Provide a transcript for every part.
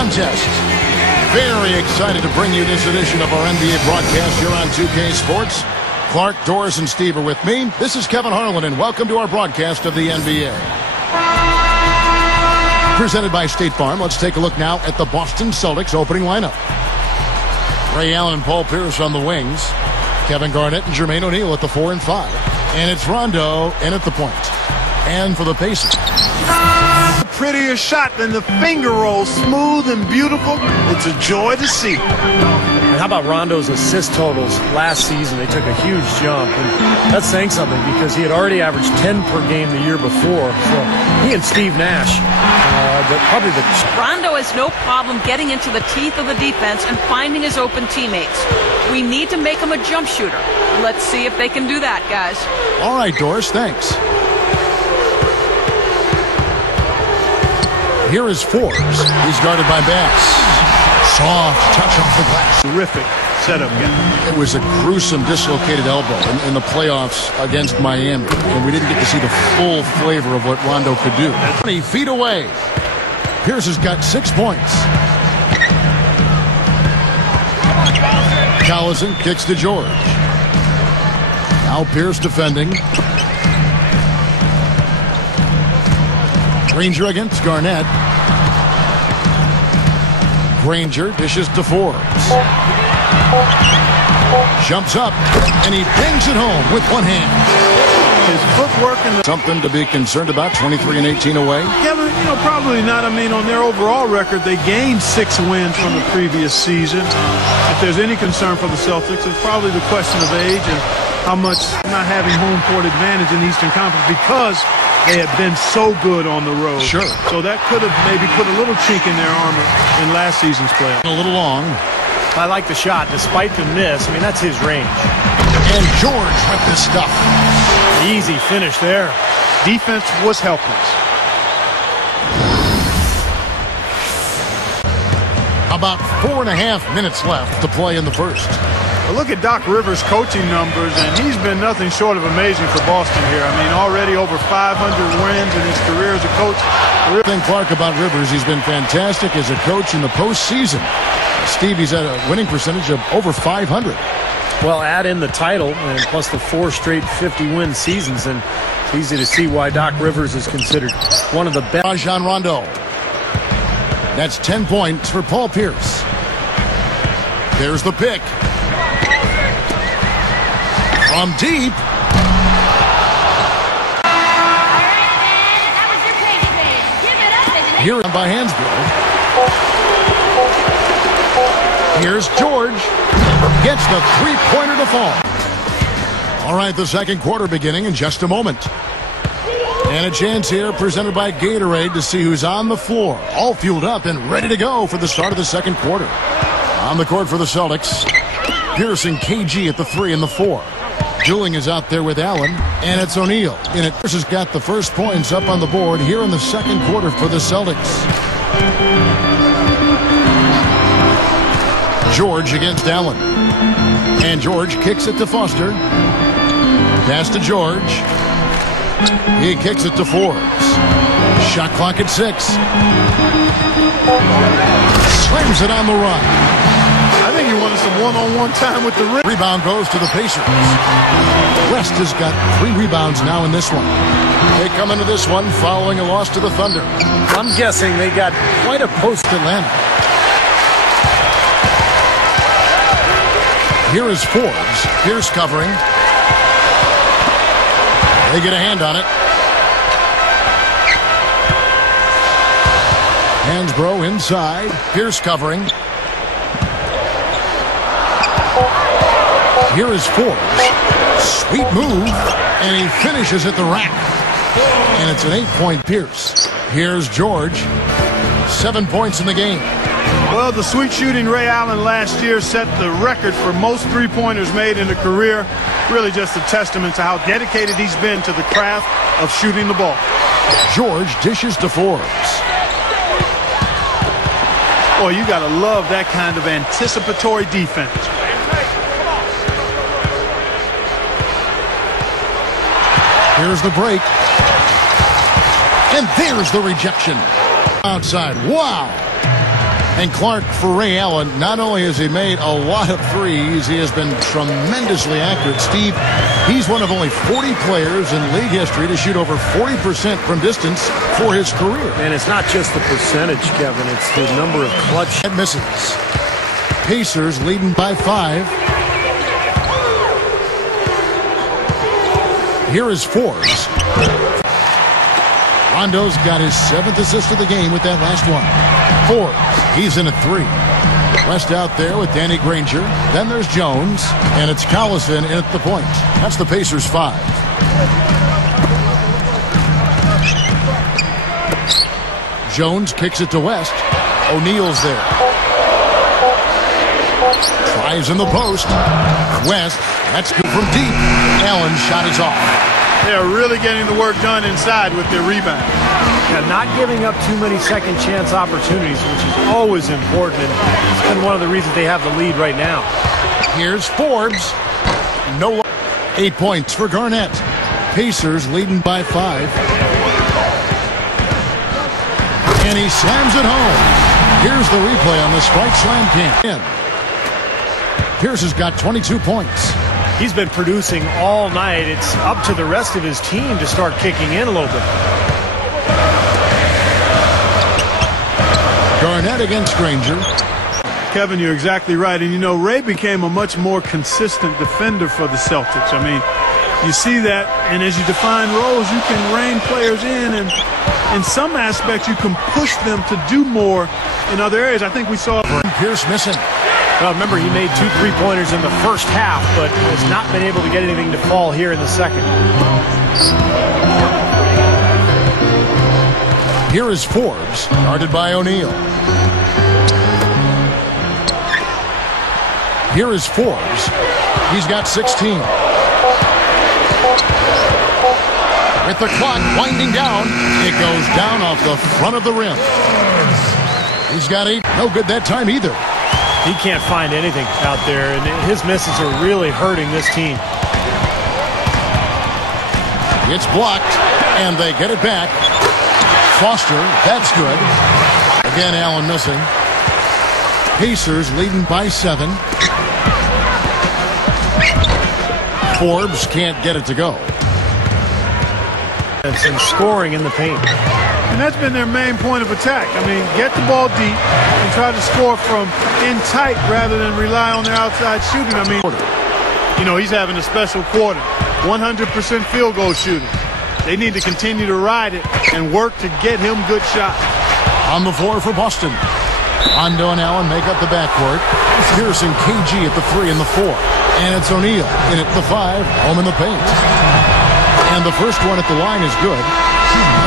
contest. Very excited to bring you this edition of our NBA broadcast here on 2K Sports. Clark, Doris, and Steve are with me. This is Kevin Harlan, and welcome to our broadcast of the NBA. Presented by State Farm, let's take a look now at the Boston Celtics opening lineup. Ray Allen and Paul Pierce on the wings. Kevin Garnett and Jermaine O'Neal at the 4 and 5. And it's Rondo in at the point. And for the Pacers. Prettier shot than the finger roll, smooth and beautiful. It's a joy to see. And how about Rondo's assist totals last season? They took a huge jump, and that's saying something because he had already averaged 10 per game the year before. So he and Steve Nash, Rondo has no problem getting into the teeth of the defense and finding his open teammates. We need to make him a jump shooter. Let's see if they can do that, guys. All right, Doris, thanks. Here is Forbes. He's guarded by Bass. Soft touch off the glass. Terrific setup game. It was a gruesome dislocated elbow in the playoffs against Miami, and we didn't get to see the full flavor of what Rondo could do. 20 feet away. Pierce has got 6 points. Collison kicks to George. Now Pierce defending. Granger against Garnett. Granger dishes to Forbes. Jumps up, and he bangs it home with one hand. His footwork and something to be concerned about. 23 and 18 away. Kevin, probably not. I mean, on their overall record, they gained 6 wins from the previous season. If there's any concern for the Celtics, it's probably the question of age and how much not having home court advantage in the Eastern Conference because they had been so good on the road. Sure. So that could have maybe put a little chink in their armor in last season's playoff. A little long. I like the shot, despite the miss. I mean, that's his range. And George with the stuff. Easy finish there. Defense was helpless. About 4.5 minutes left to play in the first. Well, look at Doc Rivers' coaching numbers, and he's been nothing short of amazing for Boston here. I mean, already over 500 wins in his career as a coach. Think Clark about Rivers. He's been fantastic as a coach in the postseason. Steve, he's at a winning percentage of over 500. Well, add in the title and plus the 4 straight 50-win seasons, and it's easy to see why Doc Rivers is considered one of the best. Rajon Rondo. That's 10 points for Paul Pierce. There's the pick. From deep. Here by Hansbrough. Here's George. Gets the three-pointer to fall. All right, the second quarter beginning in just a moment. And a chance here presented by Gatorade to see who's on the floor. All fueled up and ready to go for the start of the second quarter. On the court for the Celtics. Pierce and KG at the 3 and the 4. Dooling is out there with Allen, and it's O'Neal. And it Pierce has got the first points up on the board here in the second quarter for the Celtics. George against Allen. And George kicks it to Foster. Pass to George. He kicks it to Forbes. Shot clock at 6. Slams it on the run. I think he wanted some one-on-one time with the rim. Rebound goes to the Pacers. West has got 3 rebounds now in this one. They come into this one following a loss to the Thunder. I'm guessing they got quite a post Atlanta. Here is Forbes. Pierce covering. They get a hand on it. Hansbrough inside. Pierce covering. Here is Forbes. Sweet move. And he finishes at the rack. And it's an 8-point Pierce. Here's George. 7 points in the game. Well, the sweet shooting Ray Allen last year set the record for most three-pointers made in a career. Really just a testament to how dedicated he's been to the craft of shooting the ball. George dishes to Forbes. Boy, you got to love that kind of anticipatory defense. Here's the break. And there's the rejection. Outside. Wow. And Clark, for Ray Allen, not only has he made a lot of threes, he has been tremendously accurate. Steve, he's one of only 40 players in league history to shoot over 40% from distance for his career. And it's not just the percentage, Kevin. It's the number of clutch. And misses. Pacers leading by 5. Here is Forbes. Rondo's got his 7th assist of the game with that last one. Forbes, he's in at 3. West out there with Danny Granger. Then there's Jones, and it's Collison in at the point. That's the Pacers' 5. Jones kicks it to West. O'Neal's there. Tries in the post. West, that's good from deep. Allen's shot is off. They're really getting the work done inside with their rebound. Yeah, not giving up too many second chance opportunities, which is always important. And it's been one of the reasons they have the lead right now. Here's Forbes. No. 8 points for Garnett. Pacers leading by 5. And he slams it home. Here's the replay on the strike slam cam. Pierce has got 22 points. He's been producing all night. It's up to the rest of his team to start kicking in a little bit. Garnett against Granger. Kevin, you're exactly right. And, you know, Ray became a much more consistent defender for the Celtics. I mean, you see that, and as you define roles, you can rein players in, and in some aspects you can push them to do more in other areas. I think we saw Pierce missing. Well, remember, he made 2 3-pointers in the first half, but has not been able to get anything to fall here in the second. Here is Forbes, guarded by O'Neal. Here is Forbes. He's got 16. With the clock winding down, it goes down off the front of the rim. He's got 8. No good that time either. He can't find anything out there, and his misses are really hurting this team. It's blocked, and they get it back. Foster, that's good. Again, Allen missing. Pacers leading by 7. Forbes can't get it to go. And some scoring in the paint. And that's been their main point of attack. I mean, get the ball deep and try to score from in tight rather than rely on their outside shooting. I mean, you know, he's having a special quarter. 100% field goal shooting. They need to continue to ride it and work to get him good shots. On the floor for Boston. Rondo and Allen make up the backcourt. Pierce and KG at the 3 and the 4. And it's O'Neal in at the 5, home in the paint. And the first one at the line is good.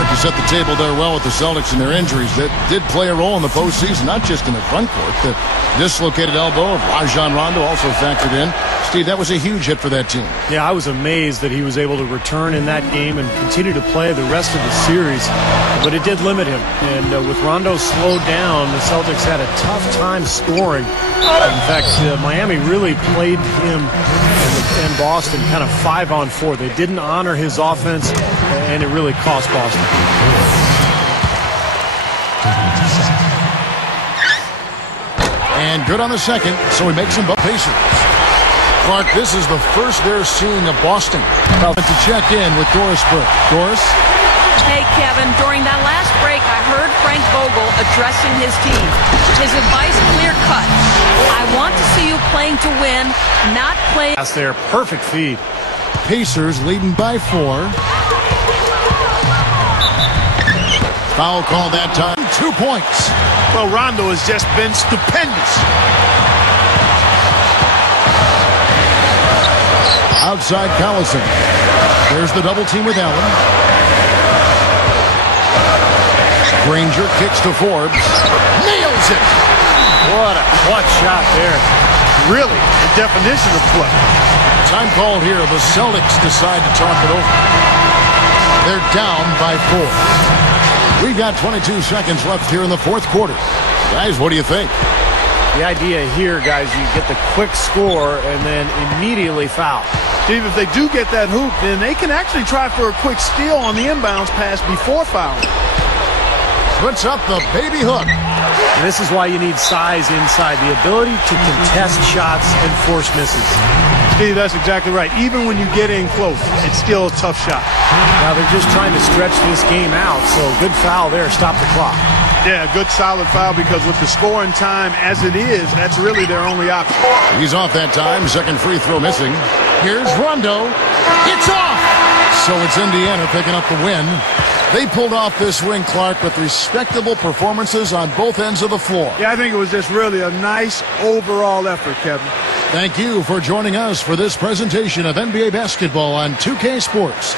To set the table there well with the Celtics and their injuries that did play a role in the postseason, not just in the front court. The dislocated elbow of Rajon Rondo also factored in. Steve, that was a huge hit for that team. Yeah, I was amazed that he was able to return in that game and continue to play the rest of the series, but it did limit him. And with Rondo slowed down, the Celtics had a tough time scoring. In fact, Miami really played him and Boston kind of 5-on-4. They didn't honor his offense, and it really cost Boston. And good on the second, so he makes them both Pacers. Clark, this is the first they're seeing of Boston. About to check in with Doris Burke. Doris? Hey, Kevin, during that last break, I heard Frank Vogel addressing his team. His advice clear-cut. I want to see you playing to win, not playing. That's their perfect feed. Pacers leading by 4. Foul call that time. 2 points. Well, Rondo has just been stupendous. Outside Collison. There's the double team with Allen. Granger kicks to Forbes. Nails it. What a clutch shot there. Really, the definition of clutch. Time called here. The Celtics decide to talk it over. They're down by 4. We've got 22 seconds left here in the fourth quarter. Guys, what do you think? The idea here, guys, you get the quick score and then immediately foul. Steve, if they do get that hoop, then they can actually try for a quick steal on the inbounds pass before fouling. Puts up the baby hook. And this is why you need size inside, the ability to contest shots and force misses. Steve, that's exactly right. Even when you get in close, it's still a tough shot. Now they're just trying to stretch this game out, so good foul there. Stop the clock. Yeah, good solid foul, because with the scoring time as it is, that's really their only option. He's off that time. Second free throw missing. Here's Rondo. It's off! So it's Indiana picking up the win. They pulled off this win, Clark, with respectable performances on both ends of the floor. Yeah, I think it was just really a nice overall effort, Kevin. Thank you for joining us for this presentation of NBA basketball on 2K Sports.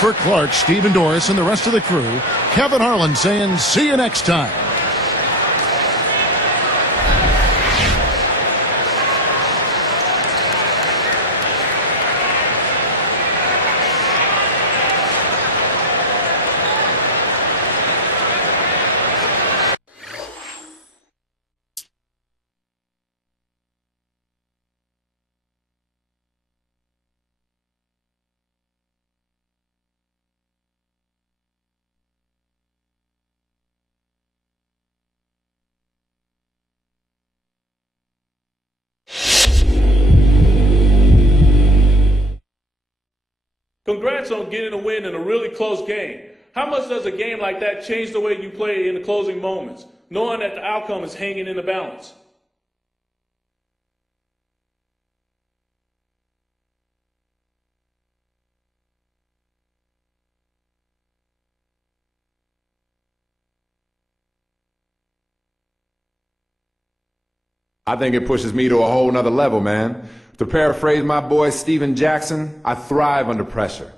For Clark, Stephen Doris, and the rest of the crew, Kevin Harlan saying see you next time. Congrats on getting a win in a really close game. How much does a game like that change the way you play in the closing moments, knowing that the outcome is hanging in the balance? I think it pushes me to a whole nother level, man. To paraphrase my boy Steven Jackson, I thrive under pressure.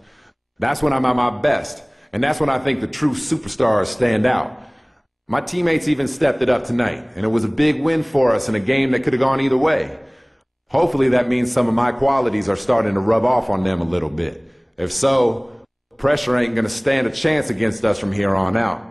That's when I'm at my best, and that's when I think the true superstars stand out. My teammates even stepped it up tonight, and it was a big win for us in a game that could have gone either way. Hopefully that means some of my qualities are starting to rub off on them a little bit. If so, pressure ain't going to stand a chance against us from here on out.